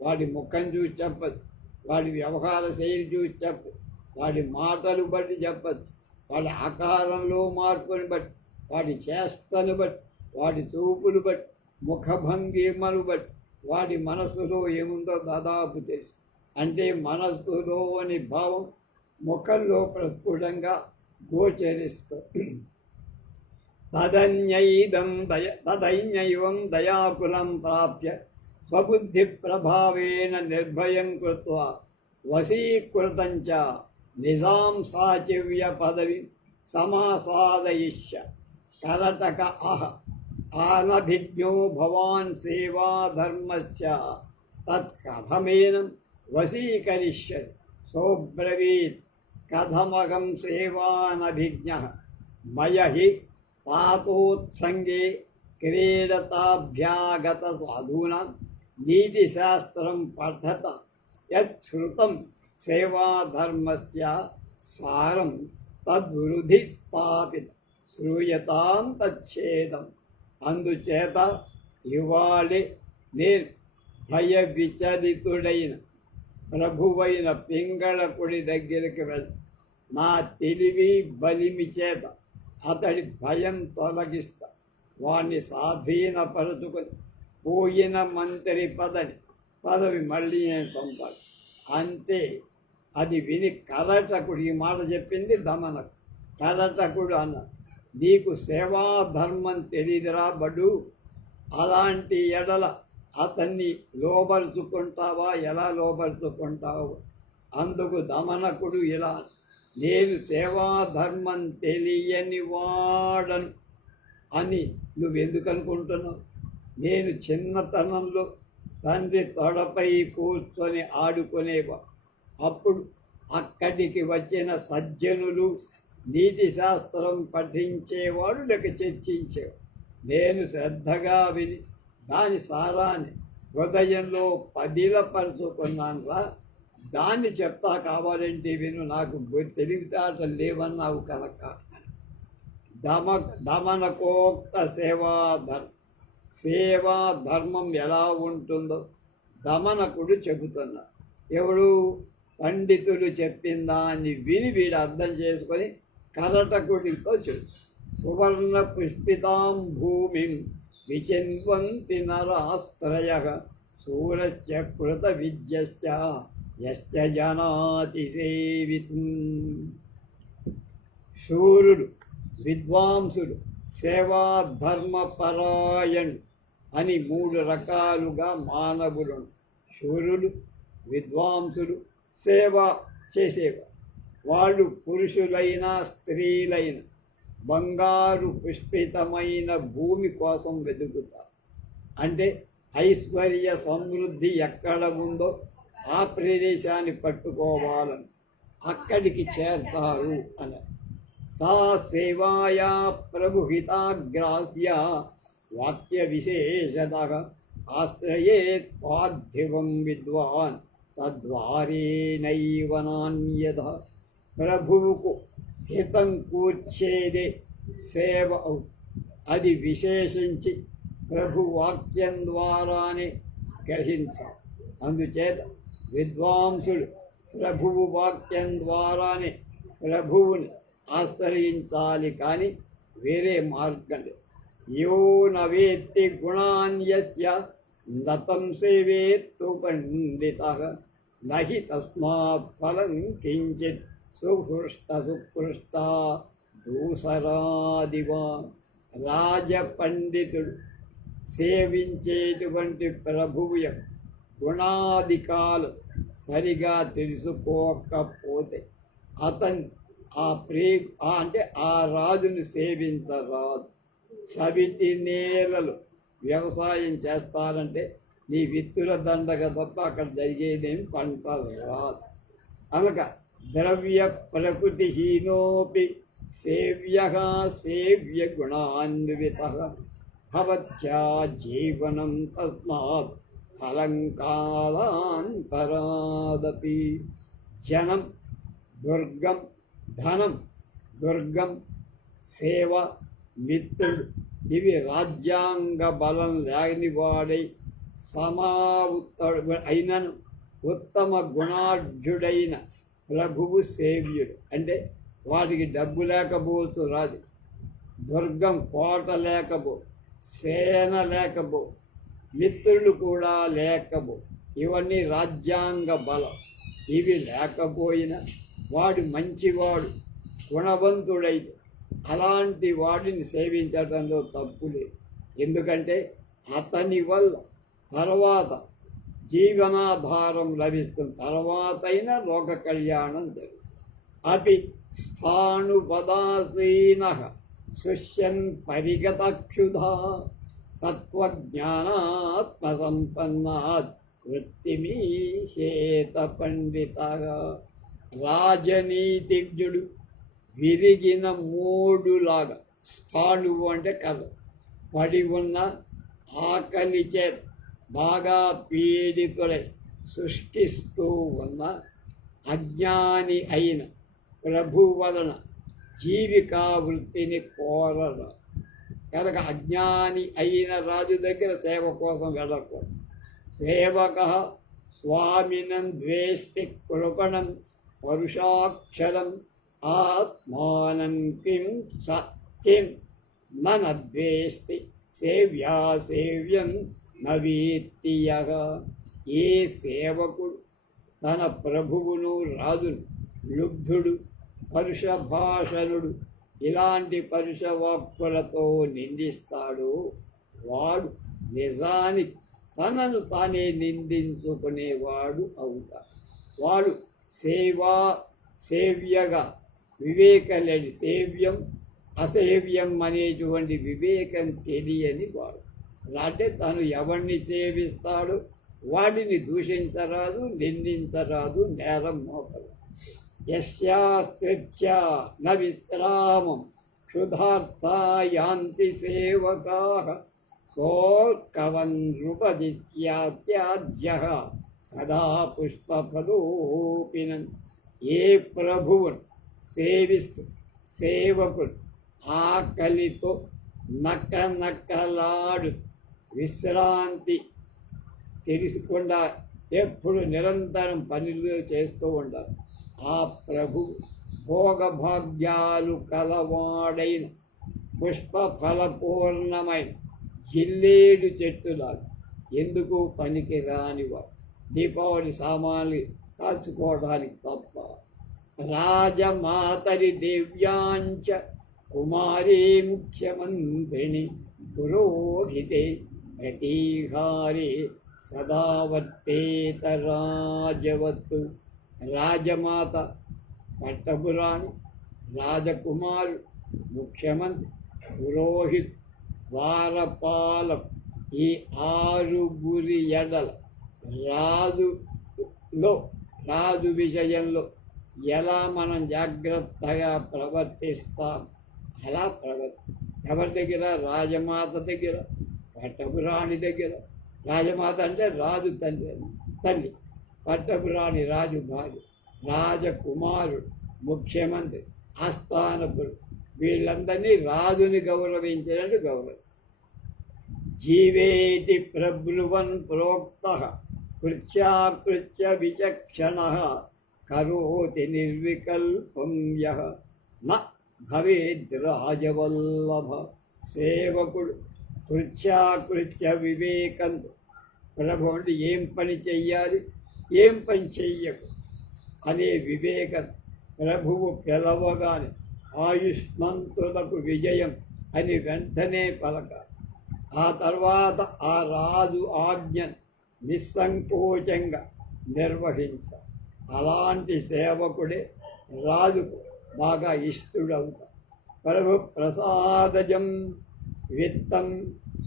వాడి ముఖం చూసి చెప్పచ్చు, వాడి వ్యవహార శైలి చూసి చెప్పు, వాడి మాటలు బట్టి చెప్పచ్చు, వాడి ఆకారంలో మార్పుని బట్టి, వాడి చేష్టను బట్టి, వాడి చూపులు బట్టి, ముఖభంగిమలు బట్టి వాడి మనస్సులో ఏముందో దాదాపు తెలుసు. అంటే మనస్సులోని భావం ముఖంలో ప్రస్ఫుటంగా గోచరిస్తుంది. తదైన్యైవం దయాకులం ప్రాప్య స్వబుద్ధి ప్రభావేన నిర్భయం కృత్వా వశీకృతంచ నిజాం సాచివ్య పదవి సమాసాదయిష్య. కరటక అహ ఆనభిజ్ఞో భవాన్ సేవాధర్మస్య తత్కథమేనం వశీకరిష్యతి. సోబ్రవీత్ కథమహం సేవానభిజ్ఞః మయహి తాతోత్సంగే క్రీడతాభ్యాగత సాధూనాం నీతిశాస్త్రం పఠత యచ్ఛృతం సేవాధర్మస్య సారం తద్వృధి స్థాపిత శ్రూయతాం తచ్ఛేదం. అందుచేత ఇవాళే నేను భయ విచలితుడైన ప్రభువైన పింగళకుడి దగ్గరికి వెళ్ళి నా తెలివి బలిమి చేత అతడి భయం తొలగిస్తా. వాణ్ణి స్వాధీనపరుచుకొని పోయిన మంత్రి పదవి మళ్ళీ నేను సంపాది. అంతే. అది విని కరటకుడు ఈ మాట చెప్పింది దమనకు. కరటకుడు అన్న, నీకు సేవాధర్మం తెలియదురా బడు, అలాంటి ఎడల అతన్ని లోబరుచుకుంటావా, ఎలా లోబరుచుకుంటావు? అందుకు దమనకుడు ఇలా, నేను సేవాధర్మం తెలియని వాడను అని నువ్వెందుకు అనుకుంటున్నావు? నేను చిన్నతనంలో తండ్రి తొడపై కూర్చొని ఆడుకునేవా. అప్పుడు అక్కడికి వచ్చిన సజ్జనులు నీతి శాస్త్రం పఠించేవాడు లేక చర్చించేవాడు. నేను శ్రద్ధగా విని దాని సారాన్ని హృదయంలో పదిలపరుచుకున్నాను రా. దాన్ని చెప్తా, కావాలంటే విను, నాకు తెలివితేటలు లేవన్నావు కనుక. దమనకోక్త సేవా ధర్మం ఎలా ఉంటుందో దమనకుడు చెబుతున్నా. ఎవడు పండితులు చెప్పిన దాన్ని విని వీడు అర్థం చేసుకొని కరటకుడితో చెప్పు. సువర్ణ పుష్పితాం భూమిం విచిన్వంతి నరాస్త్రయ సూరస్య కృత విద్యశ్చ యస్య జనాతి సేవితుం. శూరుడు, విద్వాంసుడు, సేవాధర్మపరాయణుడు అని 3 రకాలుగా మానవులను. శూరులు, విద్వాంసులు, సేవ చేసేవారు. వాళ్ళు పురుషులైనా స్త్రీలైన బంగారు పుష్పితమైన భూమి కోసం వెతుకుతారు. అంటే ఐశ్వర్య సమృద్ధి ఎక్కడ ఉందో ఆ ప్రదేశాన్ని పట్టుకోవాలని అక్కడికి చేరతారు అని. సా సేవాయా ప్రభుహితాగ్రాహ్య వాక్య విశేషతః ఆశ్రయేత్ పార్థివం విద్వాన్ తద్వారేనైవ నాన్యథ. ప్రభువుకు హితం కూర్చేదే సేవ. అది విశేషించి ప్రభు వాక్యం ద్వారానే గ్రహించాలి. అందుచేత విద్వాంసుడు ప్రభువు వాక్యం ద్వారానే ప్రభువుని ఆశ్రయించాలి, కానీ వేరే మార్గం లేదు. యో నవేత్తి గుణాన్యస్య నతం సేవేత్తు పండితః నహి తస్మాత్ ఫలం కించిత్ సుకృష్ట దూసరాదివా. రాజపండితుడు సేవించేటువంటి ప్రభువు యొక్క గుణాధికాలు సరిగా తెలుసుకోకపోతే అతన్ని అంటే ఆ రాజును సేవించరాదు. చవిటి నేలలు వ్యవసాయం చేస్తారంటే నీ విత్తుల దండగ తప్ప అక్కడ జరిగేదేమి పంట రాదు. అనగా ద్రవ్య ప్రకృతిహీనోపి సేవ్య సేవ్య గుణాన్వితః భవత్యా జీవనం తస్మాత్ అలంకారాంతరాదపి. జనం దుర్గం, ధనం దుర్గం, సేవ మిత్రుడు ఇవి రాజ్యాంగ బలం లేనివాడై అయినను ఉత్తమ గుణాఢ్యుడైన ప్రభువు సేవ్యుడు. అంటే వాటికి డబ్బు లేకపోతూ రాదు, దుర్గం కోట లేకపో, సేన లేకపో, మిత్రులు కూడా లేకపో, ఇవన్నీ రాజ్యాంగ బలం. ఇవి లేకపోయినా వాడు మంచివాడు, గుణవంతుడైతే అలాంటి వాడిని సేవించడంలో తప్పు లేదు. ఎందుకంటే అతని వల్ల తర్వాత జీవనాధారం లభిస్తుంది, తర్వాతైనా లోక కళ్యాణం జరుగుతుంది. అపి స్థాణుపదాసీన శుష్యన్ పరిగతక్షుధా సత్వజ్ఞానాత్మసంపన్నాత్ వృత్తిమీహేత పండిత. రాజనీతిజ్ఞుడు విరిగిన మూడులాగా, స్థాణువు అంటే కథ, పడి ఉన్న ఆకలి చేత బాగా పీడితులై సృష్టిస్తూ ఉన్న అజ్ఞాని అయిన ప్రభు వలన జీవికా వృత్తిని కోరరు కనుక అజ్ఞాని అయిన రాజు దగ్గర సేవ కోసం వెళ్ళకూడదు. సేవక స్వామినం ద్వేష్టి కృపణం పరుషాక్షరం ఆత్మానం కిం నద్వేష్టి సేవ్యా సేవ్యం నవీత్తియః. ఏ సేవకుడు తన ప్రభువును రాజును లుబ్ధుడు, పరుషభాషణుడు, ఇలాంటి పరుష వాక్కులతో నిందిస్తాడో వాడు నిజానికి తనను తానే నిందించుకునేవాడు అవుతాడు. వాడు సేవ్యగా వివేకం లేని సేవ్యం అసేవ్యం అనేటువంటి వివేకం తెలియని వాడు. అంటే తను ఎవరిని సేవిస్తాడో వాడిని దూషించరాదు, నిందించరాదు, నేరం మోపరాదు. యస్యాస్త్రిత్యా న విశ్రామం క్షుధార్తా యాంతి సేవకాః సోర్కవన్ నృపదిత్యాత్యాద్యః సదా పుష్పఫలోపినన్. ఏ ప్రభువును సేవిస్తూ సేవకుడు ఆకలితో నక్కలాడు విశ్రాంతి తెలుసుకుండా ఎప్పుడు నిరంతరం పనులు చేస్తూ ఉంటారు. ఆ ప్రభు భోగభాగ్యాలు కలవాడైన పుష్ప ఫలపూర్ణమైన జిల్లేడు చెట్టులాగా ఎందుకు పనికి రానివాడు. దీపావళి సామాన్లు కాల్చుకోవడానికి తప్ప. రాజమాతరి దేవ్యాంచ కుమారీ ముఖ్యమంత్రిని పురోహితే ప్రతీహారే సదా వర్తేత రాజవత్తు. రాజమాత పట్టపురాణి, రాజకుమారుడు, ముఖ్యమంత్రి, పురోహిత్, ద్వారపాలం ఈ ఆరుగురి ఎడల రాజు విషయంలో ఎలా మనం జాగ్రత్తగా ప్రవర్తిస్తాం అలా ఎవరి దగ్గర? రాజమాత దగ్గర, పట్టపురాణి దగ్గర. రాజమాత అంటే రాజు తల్లి, పట్టపురాణి రాజు భార్య, రాజకుమారుడు, ముఖ్యమంత్రి, ఆస్థానపుడు, వీళ్ళందరినీ రాజుని గౌరవించినట్టు గౌరవం. జీవేతి ప్రబ్రువన్ ప్రోక్తః కృత్యాకృత్య విచక్షణః కరోతి నిర్వికల్పం యః న భవేద్ రాజవల్లభ. సేవకుడు కృత్యాకృత్య వివేకంతో ప్రభు అంటే ఏం పని చెయ్యాలి, ఏం పని చెయ్యకు అనే వివేకం ప్రభువు పిలవగానే ఆయుష్మంతులకు విజయం అని వెంటనే పలకాలి. ఆ తర్వాత ఆ రాజు ఆజ్ఞ నిస్సంకోచంగా నిర్వహించాలి. అలాంటి సేవకుడే రాజుకు బాగా ఇష్టడవుతాడు. ప్రభు ప్రసాదజం విత్తం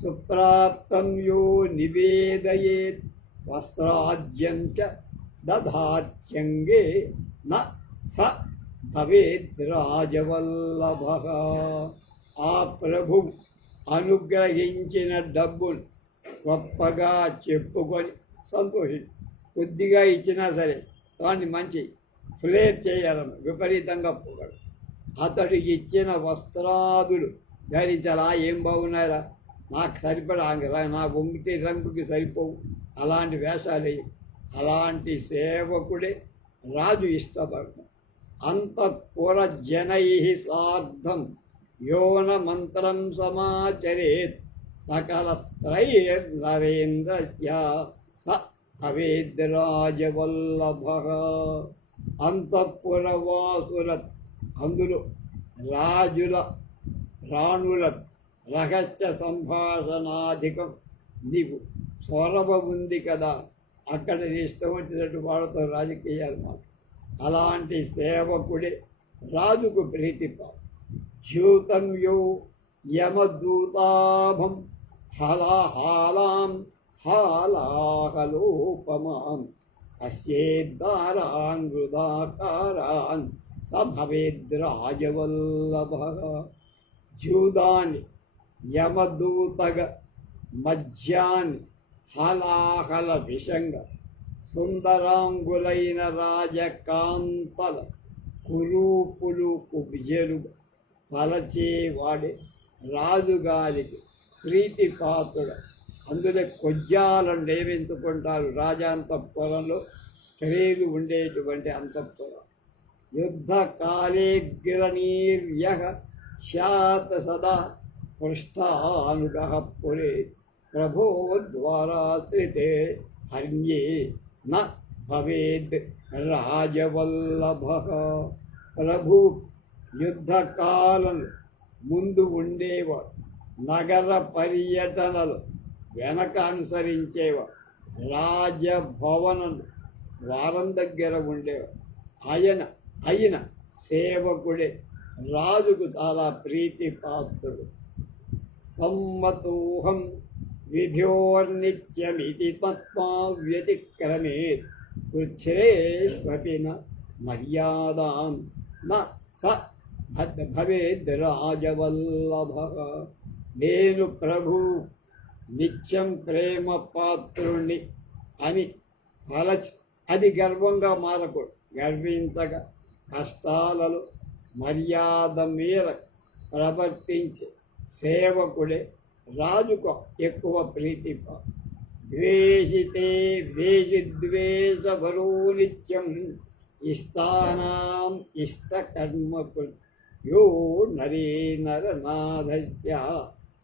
సుప్రాప్తం యో నివేదయేత్ వస్త్రాజ్యం చ దధాత్యంగే న స భవేద్ రాజవల్లభః. ఆ ప్రభు అనుగ్రహించిన డబ్బును గొప్పగా చెప్పుకొని సంతోషించు. కొద్దిగా ఇచ్చినా సరే వాడిని మంచి ఫ్లేర్ చేయాలని విపరీతంగా పొగడు. అతడికి ఇచ్చిన వస్త్రాదులు ధరించాలా, ఏం బాగున్నారా, నాకు సరిపడా, నా ఒంటి రంగుకి సరిపోవు, అలాంటి వేషాలు. అలాంటి సేవకుడే రాజు ఇష్టపడతాడు. అంతఃపుర జనై సార్ధం యోన మంత్రం సమాచరేత్ సకల స్త్రైర్నరేంద్రస్య స భవేద్ రాజవల్లభః. అంతఃపురవాసుల అందులో రాణుల రహస్య సంభాషణాధికం నీకు చొరవ ఉంది కదా, అక్కడ ఇష్టం వచ్చినట్టు వాళ్ళతో రాజకీయాలు మాట. అలాంటి సేవకుడే రాజుకు ప్రీతిపాడు. జ్యూతం యో యమదూతాభం హలాహాలాం హాలాహలోపమాం అస్యేద్దారాన్ వృదాకారాన్ స భవేద్ రాజవల్లభః. జూదాన్ని యమదూతగా, మధ్యాన్ని హలాహల విషంగా, సుందరాంగులైన రాజకాంతల కురూపులు కుబ్జలుగా తలచేవాడే రాజుగారికి ప్రీతిపాత్రుడు. అందులో కొజ్జాలను నియమించుకుంటారు రాజాంతఃపురంలో స్త్రీలు ఉండేటువంటి అంతఃపురం. యుద్ధకాలేగ్రనీర్యః స్యాత్ సదా పృష్ఠానుగః పురే ప్రభో ద్వారాశ్రితే హన్యే న భవేద్ రాజవల్లభః. ప్రభు యుద్ధకాలం ముందు ఉండేవాడు, నగర పర్యటనలు వెనక అనుసరించేవాడు, రాజభవనం ద్వారం దగ్గర ఉండేవాడు. అయిన సేవకుడే రాజుకు చాలా ప్రీతిపాత్రుడు. సమ్మతోహం విభ్యోర్నిత్యమితి తత్వా వ్యతిక్రమేత్ కృచ్ఛ్రేష్వపి న మర్యాదాం న స భవేద్ రాజవల్లభ. నేను ప్రభు నిత్యం ప్రేమ పాత్రుణ్ణి అని తలచి అది గర్వంగా మారకూడదు. గర్వించగా కష్టాలలో మర్యాద మేర ప్రవర్తించే సేవకుడే రాజుకు ఎక్కువ ప్రీతి. ద్వేషితే ద్వేషద్వేషభరో నిత్యం ఇష్టానాం ఇష్టకర్మకృత్ యో నరే నరనాథస్య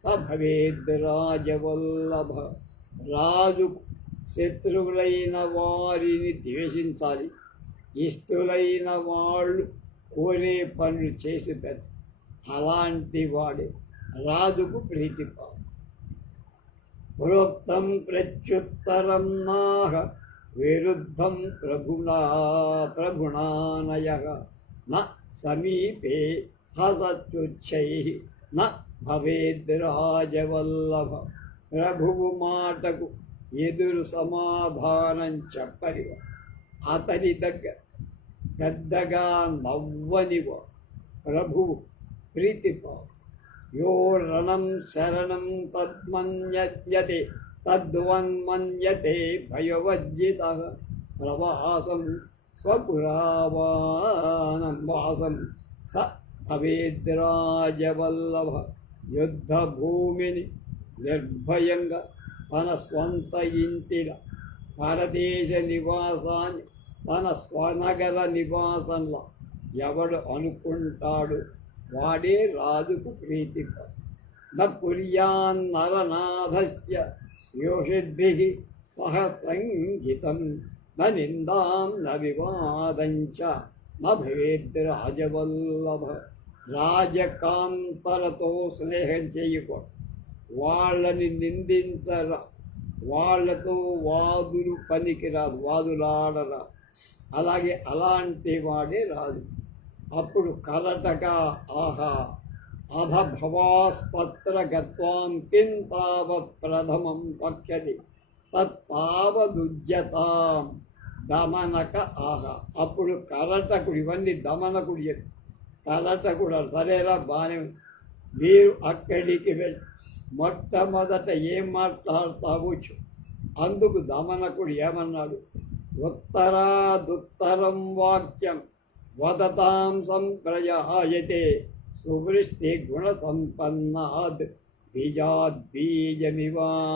స భవేద్ రాజవల్లభ. రాజుకు శత్రువులైన వారిని ద్వేషించాలి, ఇష్టలైన వాళ్ళు కోరే పనులు చేసి పెద్ద అలాంటి వాడే రాజుకు ప్రీతిపాత్రుడు. ప్రోక్తం ప్రత్యుత్తరం నాహ విరుద్ధం ప్రభుణానయః న సమీపే హసత్యుచ్చైః న భవేద్ రాజవల్లభ. ప్రభువు మాటకు ఎదురు సమాధానం చెప్పనివ, అతని దగ్గర పెద్దగా నవ్వనివ ప్రభువు ప్రీతిపాత్రుడు. యో రణం శరణం తద్మన్యతే తద్వన్మన్యతే భయవర్జితః ప్రవాసం స్వపురావానం వాసం స భవేద్ రాజవల్లభ. యుద్ధ భూమిని నిర్భయంగా తన స్వంత ఇంటిల, పరదేశ నివాసాన్ని తన స్వనగర నివాసంలో ఎవడు అనుకుంటాడు వాడే రాజుకు ప్రీతిక. న కుర్యాన్నరనాథస్య యోషిద్భిః సహ సంహితం న నిందాం న వివాదం చ న భవేద్ రాజవల్లభ. రాజకాంతలతో స్నేహం చేయకూడదు, వాళ్ళని నిందించరా, వాళ్లతో వాదులు పనికిరాదు, వాదులాడరా. అలాగే అలాంటి వాడే రాజు. అప్పుడు కరటగా ఆహా అధ భవాస్తత్ర గత్వాం కిం తావత్ ప్రథమం పక్ష్యతి తత్తావదుజ్యతాం దమనక ఆహా. అప్పుడు కరటకుడు, ఇవన్నీ దమనకుడు చెప్పి కరటకుడు సరేరా బాగానే మీరు అక్కడికి వెళ్ళి మొట్టమొదట ఏం మాట్లాడతావు. అందుకు దమనకుడు ఏమన్నాడు, ఉత్తరాదుత్తరం వాక్యం వదతాం సంప్రయాయతే సువృష్టి గుణ సంపన్నాద్ బీజమివాపరం.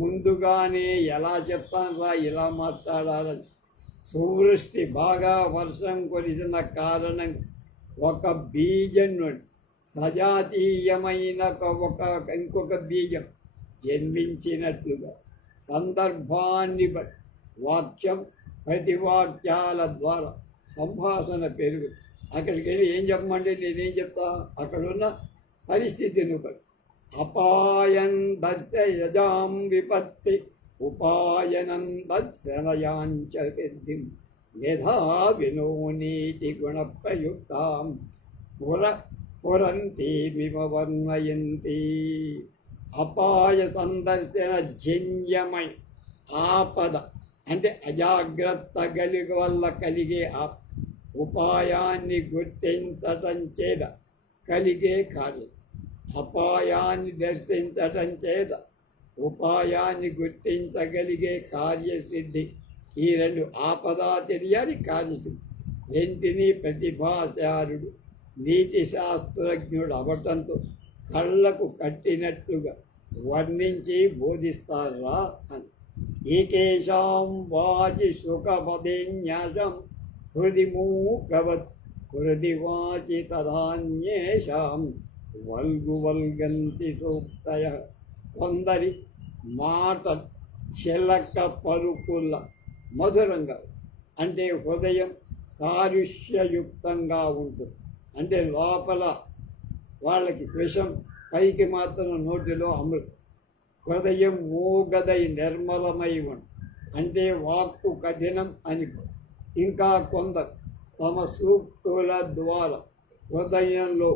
ముందుగానే ఎలా చెప్తాను ఇలా మాట్లాడాలని. సువృష్టి బాగా వర్షం కురిసిన కారణం ఒక బీజం నుండి సజాతీయమైన ఇంకొక బీజం జన్మించినట్లుగా సందర్భాన్ని బట్టి వాక్యం ప్రతివాక్యాల ద్వారా సంభాషణ పెరుగు. అక్కడికి వెళ్ళి ఏం చెప్పమంటే నేనేం చెప్తా, అక్కడున్న పరిస్థితిని బట్టి. అపాయం దర్శయజాం విపత్తి ఉపాయనం దర్శనయాంచ సిద్ధిం యథా వినోనీతి గుణప్రయుక్తాం పురంతీమివ వర్ణయంతి. అపాయ సందర్శన జన్యమై ఆపద అంటే అజాగ్రత్త వల్ల కలిగే ఉపాయాన్ని గుర్తించటం చేత కలిగే కార్యం. అపాయాన్ని దర్శించటం చేత ఉపాయాన్ని గుర్తించగలిగే కార్యసిద్ధి. ఈ రెండు, ఆపద తెలియాలి, కార్యసిద్ధి. రెంటిని ప్రతిభాశారుడు నీతి శాస్త్రజ్ఞుడు అవటంతో కళ్ళకు కట్టినట్టుగా వర్ణించి బోధిస్తారా అని. ఏకేషాం వాచి సుఖపదేన్యాసం హృది మూకవత్ హృది వాచి తదాన్యేషాం వల్గంతి సూక్తయ. కొందరి మాట చిలక పలుకుల మధురంగా అంటే హృదయం కాలుష్యయుక్తంగా ఉంటుంది. అంటే లోపల వాళ్ళకి విషం, పైకి మాత్రం నోటిలో అమృతం. హృదయం మూగదై నిర్మలమై ఉంది, అంటే వాక్కు కఠినం అని. ఇంకా కొందరు తమ సూక్తుల ద్వారా హృదయంలో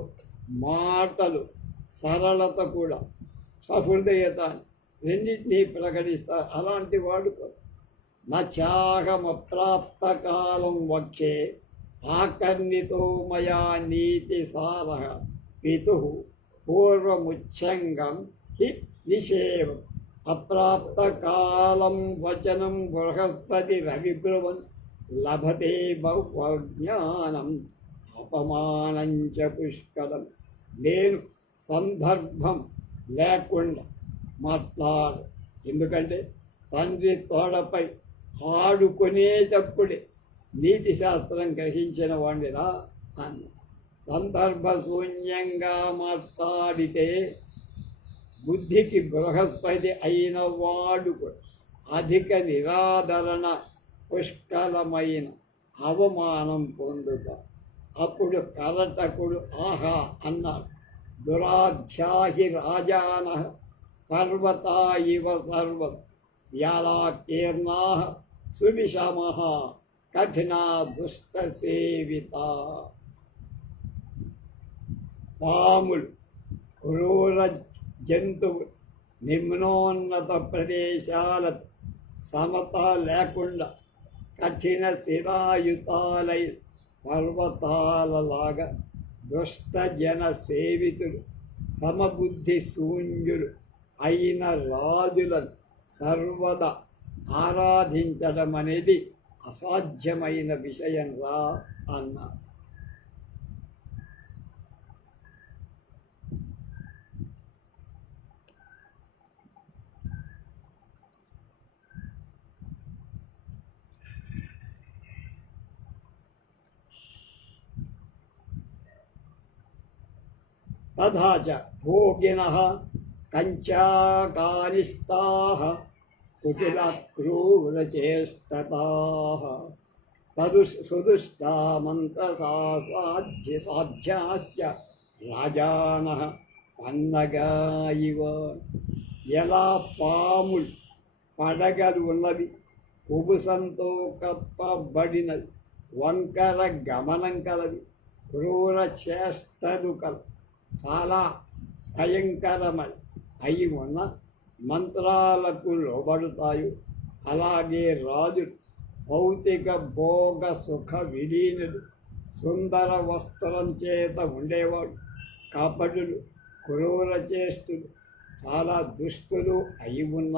మాటలు, సరళత కూడా, సహృదయత రెండింటినీ ప్రకటిస్తారు. అలాంటి వాడు నచాహమప్రాప్తకాలం వక్షే ఆకర్ణితో మయా నీతి సార పితు పూర్వముచ్చంగం హి నిషేవం అప్రాప్తకాలం వచనం బృహస్పతి రవిబ్రువన్ లభతే బహుజ్ఞానం అపమానంచ పుష్కలం. నేను సందర్భం లేకుండా మాట్లాడు, ఎందుకంటే తండ్రి తోడపై ఆడుకునేటప్పుడే నీతి శాస్త్రం గ్రహించిన వాడిరా అన్న. సందర్భశూన్యంగా మాట్లాడితే బుద్ధికి బృహస్పతి అయిన వాడు అధిక నిరాదరణ, పుష్కలమైన అవమానం పొందుతా. అప్పుడు కరటకుడు ఆహా అన్నాడు, దురాధ్యాహి రాజాన పర్వతా ఇవ సర్వం వ్యాలాకీర్ణా సువిషమ కఠినా దుష్ట సేవిత. పాములు, క్రూర జంతువులు నిమ్నోన్నత ప్రదేశాల సమత లేకుండా కఠిన శిరాయుతాలై పర్వతాలలాగా దుష్ట జన సేవితులు, సమబుద్ధి శూన్యులు అయిన రాజులను సర్వదా ఆరాధించడం అనేది అసాధ్యమైన విషయం రా అన్నారు. తథా చ భోగినః కంచాకానిస్తాః కుటిలక్రూరచేష్టతాః తదు సుదుష్టా మంత్రసాధ్యాశ్చ రాజానః పన్నగా ఇవ. ఎలా పాములు, పడగలు ఉన్నవి, కుబుసంతో కప్పబడినవి, వంకర గమనం కలవి, క్రూర చేష్టలు కలవి, చాలా భయంకరమై అయి ఉన్న మంత్రాలకు లోబడతాయి. అలాగే రాజు భౌతిక భోగ సుఖ విలీనుడు, సుందర వస్త్రం చేత ఉండేవాడు, కపటులు, క్రూర చేష్టులు, చాలా దుష్టులు అయి ఉన్న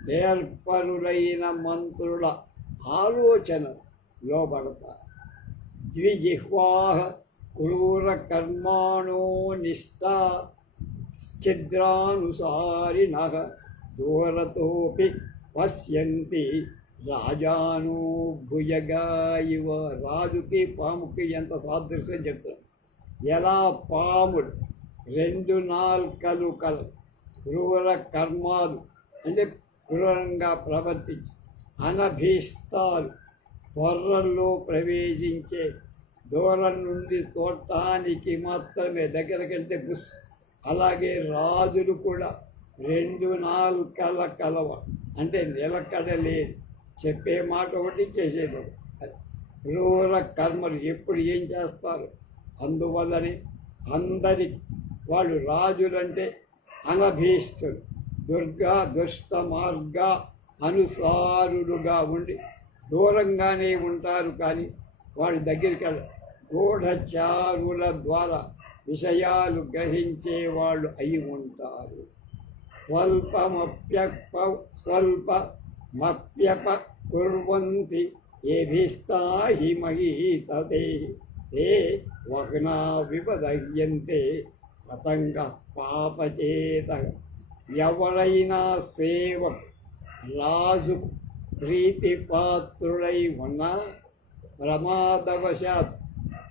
నేర్పరులైన మంత్రుల ఆలోచన లోబడతారు. ద్విజిహ్వాః క్రూర కర్మాణో నిష్ఠా ఛిద్రానుసారిణః దూరతోపి పశ్యంతి రాజాను భుజగా ఇవ. రాజుకి పాముకి ఎంత సాదృశ్యం చెప్తారు. ఎలా పాముడు రెండు నాల్కలు కల, క్రూర కర్మాలు అంటే క్రూరంగా ప్రవర్తించి, అనభీష్టాలు త్వరల్లో ప్రవేశించే, దూరం నుండి చూడటానికి మాత్రమే, దగ్గరికి వెళ్తే బుస్. అలాగే రాజులు కూడా రెండు నాల్కల కలవ, అంటే నిలకడలే, చెప్పే మాట ఒకటి చేసేది ఒకటి. క్రూర కర్మలు ఎప్పుడు ఏం చేస్తారు. అందువల్లనే అందరికి వాళ్ళు రాజులంటే అనభీష్టులు, దుష్ట మార్గ అనుసారులుగా ఉండి దూరంగానే ఉంటారు. కానీ వాడి దగ్గరికి గూఢచారుల ద్వారా విషయాలు గ్రహించే వాళ్ళు అయి ఉంటారు. స్వల్పమప్యప కుర్వంతి ఏభిస్తా హి మహీతతే ఏ వహ్నా విపదహ్యంతే పతంగ పాపచేత. ఎవరైనా సేవం రాజు ప్రీతిపాత్రుడై ఉన్న ప్రమాదవశాత్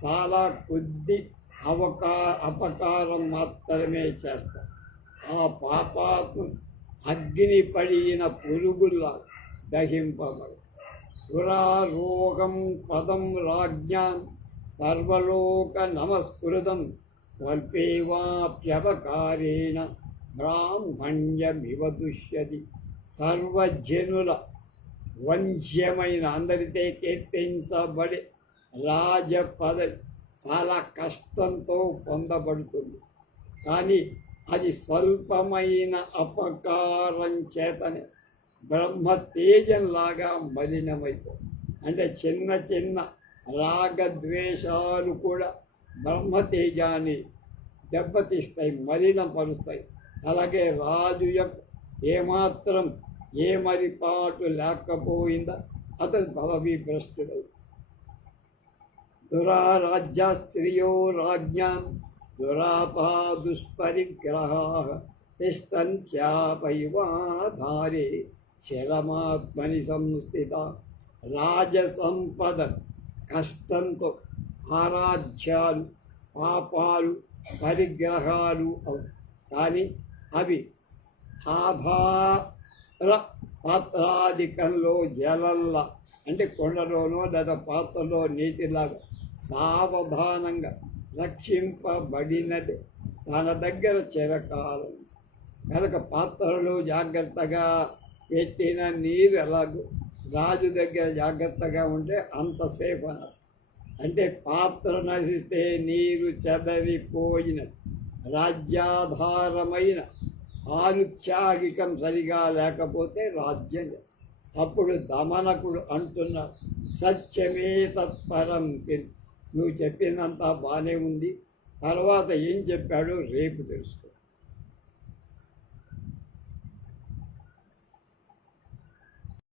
చాలా కొద్ది అపకారం మాత్రమే చేస్తారు. ఆ పాపాత్మ అగ్ని పడిన పురుగుల్లా దహింపబడు. పురారోగం పదం రాజ్ఞాం సర్వలోక నమస్కృతం స్వల్పేవాప్యవకారేణ బ్రాహ్మణ్యమివ దుష్యతి. సర్వజనుల వంశ్యమైన అందరితో కీర్తించబడి రాజపదవి చాలా కష్టంతో పొందబడుతుంది. కానీ అది స్వల్పమైన అపకారం చేతనే బ్రహ్మ తేజంలాగా మలినమైపోతుంది. అంటే చిన్న చిన్న రాగద్వేషాలు కూడా బ్రహ్మ తేజాన్ని దెబ్బతీస్తాయి, మలినపరుస్తాయి. అలాగే రాజు యొక్క ఏమాత్రం ఏ మరిపాటు లేకపోయిందా అతను పదవీ భ్రష్టుడవు. దురారాజ్య శ్రియో రాజ్ఞాం దురాపా దుష్పరిగ్రహా తిష్టంత్యాపైవాధారే శరమాత్మని సంస్థిత. రాజసంపద కష్టంతో ఆరాధ్యాలు పాపాలు పరిగ్రహాలు కానీ అవి ఆధార పాత్రాధికంలో జలల్లా అంటే కొండలోనో లేదా పాత్రలో నీటిలాగా సావధానంగా రక్షింపబడినది తన దగ్గర చిరకాలం. కనుక పాత్రలో జాగ్రత్తగా పెట్టిన నీరు ఎలాగో రాజు దగ్గర జాగ్రత్తగా ఉంటే అంతసేపు అన్నారు. అంటే పాత్ర నశిస్తే నీరు చెదరిపోయినది. రాజ్యాధారమైన ఆనుత్యాగికం సరిగా లేకపోతే రాజ్యం. అప్పుడు దమనకుడు అంటున్నాడు, సత్యమే తత్పరం. నువ్వు చెప్పినంత బాగానే ఉంది, తర్వాత ఏం చెప్పాడో రేపు తెలుసుకో.